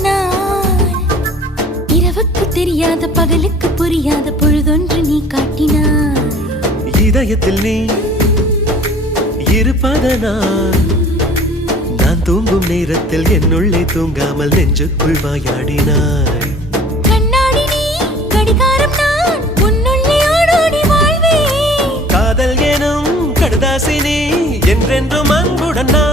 நான் இரவுக்கு தெரியாத பகலுக்கு புரியாத பொழுதொன்று நீ காட்டினாய் இதயத்தில் நீ இருப்பதனால் நான் தூங்கும் நேரத்தில் என்னுள்ளே தூங்காமல் நெஞ்சுக்குள் வாயாடினாய் கண்ணாடி நீ கடிகாரம் நான் உன்னுள்ளே ஓடோடி வாழ்வே காதல் எனும் கடுதாசி நீ என்றென்றும் அன்புடன் நான்